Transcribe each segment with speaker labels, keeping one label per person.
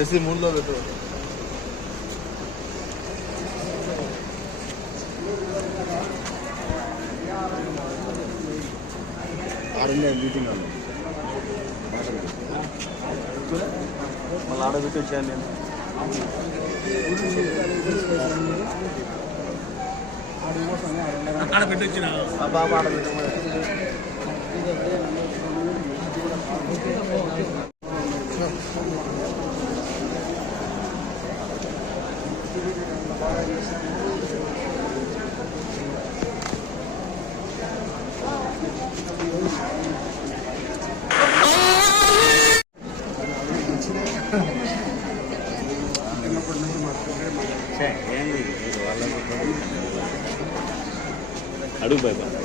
Speaker 1: AC మూడులో పెట్టు. ఆడుండే meeting మళ్ళీ ఆడబెట్టి వచ్చాను? నేను బాబా ఆడబెట్టి
Speaker 2: అడుగు బాయ్ బాయ్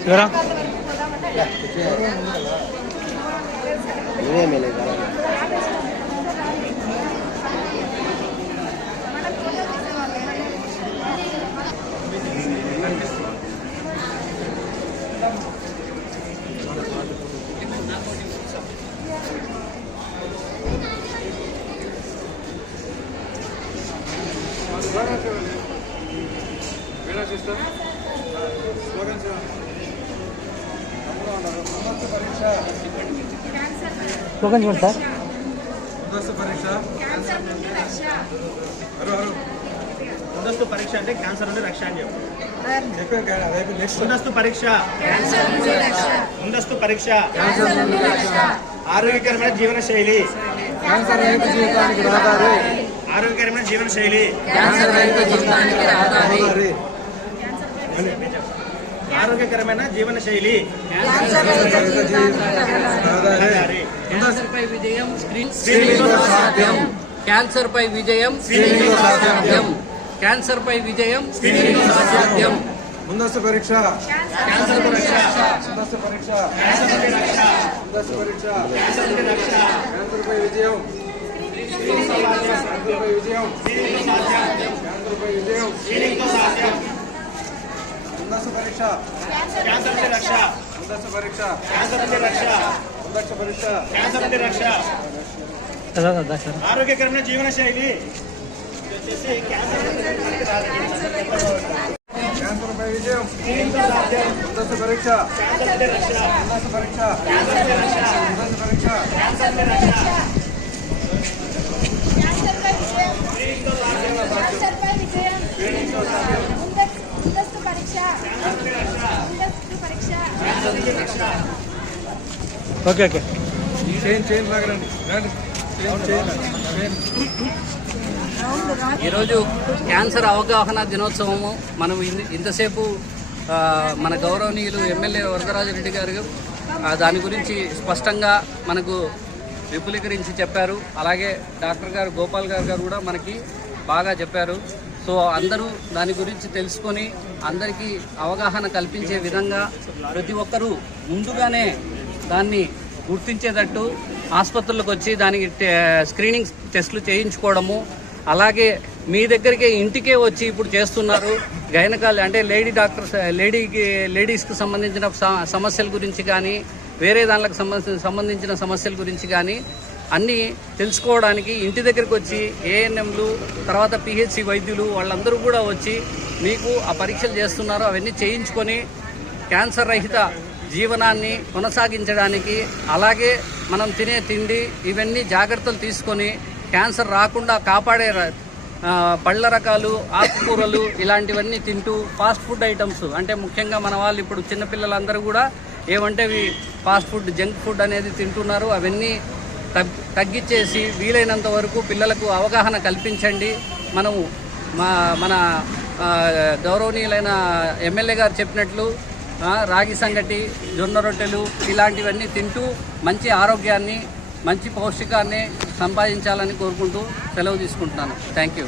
Speaker 2: ఇవరా ఇవేమీ లేదా.
Speaker 3: స్లోగన్ చూడండి సార్
Speaker 4: ముందస్తు పరీక్ష అంటే క్యాన్సర్ నుండి రక్ష అని చెప్పు. ముందస్తు పరీక్ష. ముందస్తు పరీక్ష. ఆరోగ్యకరమైన జీవన శైలి ఆరోగ్యకరమైన జీవన శైలి ఆరోగ్యకరమైన జీవన శైలి
Speaker 1: క్యాన్సర్ రహిత జీవితానికి రహదారి
Speaker 5: క్యాన్సర్ పై విజయం స్క్రీన్
Speaker 4: స్క్రీనింగ్తో
Speaker 5: సాధ్యం. క్యాన్సర్ పై విజయం
Speaker 4: స్క్రీనింగ్తో
Speaker 5: సాధ్యం. క్యాన్సర్ పై విజయం స్క్రీనింగ్ సాధ్యం.
Speaker 1: ముందస్తు పరీక్ష.
Speaker 4: క్యాన్సర్ రక్ష.
Speaker 1: ముందస్తు పరీక్ష.
Speaker 4: క్యాన్సర్ నుండి రక్ష.
Speaker 1: ముందస్తు పరీక్ష.
Speaker 4: క్యాన్సర్ నుండి రక్ష.
Speaker 1: క్యాన్సర్ పై విజయం. క్యాన్సర్ పై విజయం. క్యాన్సర్ పై విజయం.
Speaker 4: స్క్రీనింగ్తో సాధ్యం
Speaker 1: ముందస్తు పరీక్ష
Speaker 4: క్యాన్సర్ నుండి రక్ష
Speaker 1: ముందస్తు పరీక్ష
Speaker 4: క్యాన్సర్ నుండి రక్ష
Speaker 1: ముందస్తు పరీక్ష
Speaker 4: క్యాన్సర్ నుండి రక్ష
Speaker 3: సార్
Speaker 4: ఆరోగ్యకరమైన జీవన శైలి ఇది వచ్చేసి క్యాన్సర్ నుండి మనకి రాదు.
Speaker 1: క్యాన్సర్ పై విజయం
Speaker 4: స్క్రీనింగ్తో సాధ్యం
Speaker 1: ముందస్తు పరీక్ష
Speaker 4: క్యాన్సర్ నుండి రక్ష
Speaker 1: ముందస్తు పరీక్ష
Speaker 4: క్యాన్సర్ నుండి రక్ష
Speaker 1: ముందస్తు పరీక్ష
Speaker 4: క్యాన్సర్ నుండి రక్ష
Speaker 6: క్యాన్సర్పై విజయం క్యాన్సర్పై విజయం ముందస్తు ముందస్తు పరీక్ష ముందస్తు పరీక్ష
Speaker 3: ఓకే ఓకే.
Speaker 5: ఈరోజు క్యాన్సర్ అవగాహన దినోత్సవము. మనం ఇన్- ఇంతసేపు మన గౌరవనీయులు ఎమ్మెల్యే వరదరాజరెడ్డి గారు దాని గురించి స్పష్టంగా మనకు విపులీకరించి చెప్పారు. అలాగే డాక్టర్ గారు గోపాల్ గారు గారు కూడా మనకి బాగా చెప్పారు. సో అందరూ దాని గురించి తెలుసుకొని అందరికీ అవగాహన కల్పించే విధంగా ప్రతి ఒక్కరూ ముందుగానే దాన్ని గుర్తించేటట్టు ఆసుపత్రులకు వచ్చి దానికి టే- స్క్రీనింగ్ టెస్టులు చేయించుకోవడము అలాగే మీ దగ్గరికే ఇంటికే వచ్చి ఇప్పుడు చేస్తున్నారు. గైనకాలు అంటే లేడీ డాక్టర్స్ లేడీకి లేడీస్కి సంబంధించిన స- సమస్యల గురించి కానీ వేరే దానికి సంబంధించిన సంబంధించిన సమస్యల గురించి కానీ అన్నీ తెలుసుకోవడానికి ఇంటి దగ్గరికి వచ్చి ఏఎన్ఎంలు తర్వాత పిహెచ్సి వైద్యులు వాళ్ళందరూ కూడా వచ్చి మీకు ఆ పరీక్షలు చేస్తున్నారు. అవన్నీ చేయించుకొని క్యాన్సర్ రహిత జీవనాన్ని కొనసాగించడానికి అలాగే మనం తినే తిండి ఇవన్నీ జాగ్రత్తలు తీసుకొని క్యాన్సర్ రాకుండా కాపాడే పళ్ళ రకాలు ఆకుకూరలు ఇలాంటివన్నీ తింటూ ఫాస్ట్ ఫుడ్ ఐటమ్స్ అంటే ముఖ్యంగా మన వాళ్ళు ఇప్పుడు చిన్నపిల్లలందరూ కూడా ఏమంటే ఇవి ఫాస్ట్ ఫుడ్ జంక్ ఫుడ్ అనేది తింటున్నారు. అవన్నీ తగ్ తగ్గించేసి వీలైనంత వరకు పిల్లలకు అవగాహన కల్పించండి. మనము మా మన గౌరవనీయులైన ఎమ్మెల్యే గారు చెప్పినట్లు రాగి సంగటి జొన్న రొట్టెలు ఇలాంటివన్నీ తింటూ మంచి ఆరోగ్యాన్ని మంచి పౌష్టికాన్ని సంపాదించాలని కోరుకుంటూ సెలవు తీసుకుంటున్నాను. Thank you